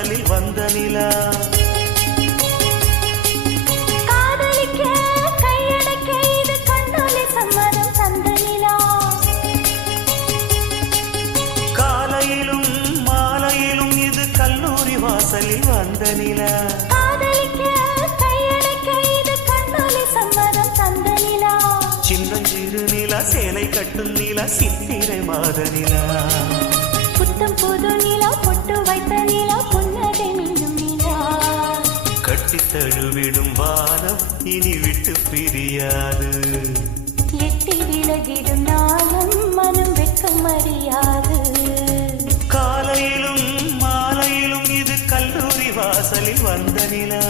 வாசலில் வந்த நிலா. காலையிலும் மாலையிலும் இது கல்லூரி வாசலில் வந்த நிலா. சின்னஞ்சிறு நிலா சேலை கட்டும் நிலா சித்திரை மாத நிலா. புத்தம் புது நிலா பொட்டு வைத்த கட்டித் தழுவிடும் வானம் இனி விட்டு பிரியாது. எட்டி விலகிடும் நாளும் மனம் வெட்கம் அறியாது காலையிலும் மாலையிலும் இது கல்லூரி வாசலில் வந்த நிலா.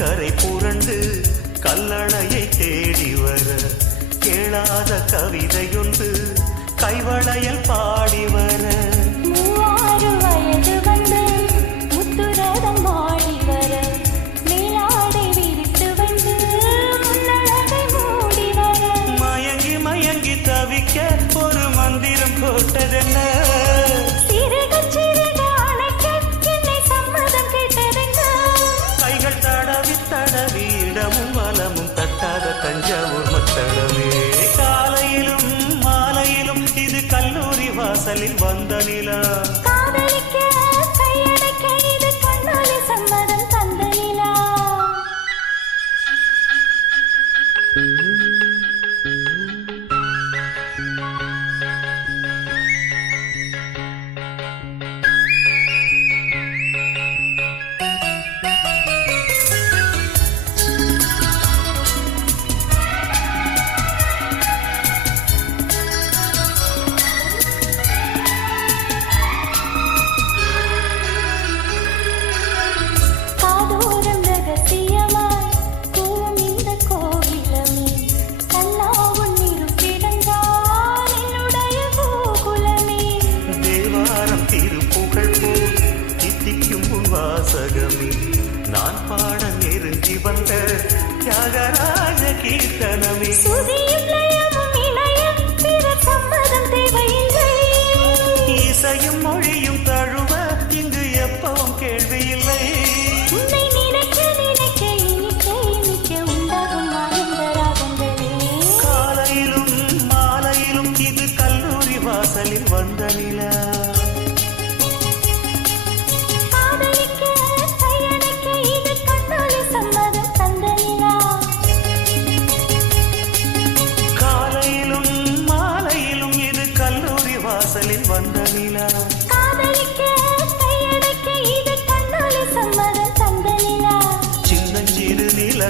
கரை புரண்டு கல்லணையை தேடி வர கேளாத கவிதையொன்று கைவளையல் பாடி வர. வாசலில் வந்த நிலா. வாட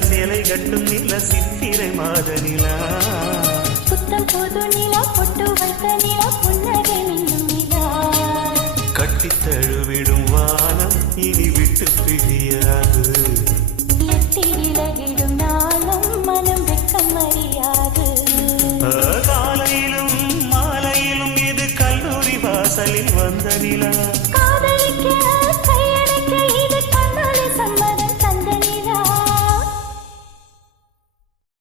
சின்னஞ்சிறு நில கட்டும் நில சித்திரை மாத நிலா. புத்தம் புது நிலா பொட்டு வைத்த நிலா புன்னகை மின்னும் நிலா. கட்டித் தழுவிடும் வானம் இனி விட்டு பிரியாது. எட்டி விலகிடும் நாளும் மனம் வெட்கம் அறியாது. காலையிலும் மாலையிலும் இது கல்லூரி வாசலில் வந்த நிலா.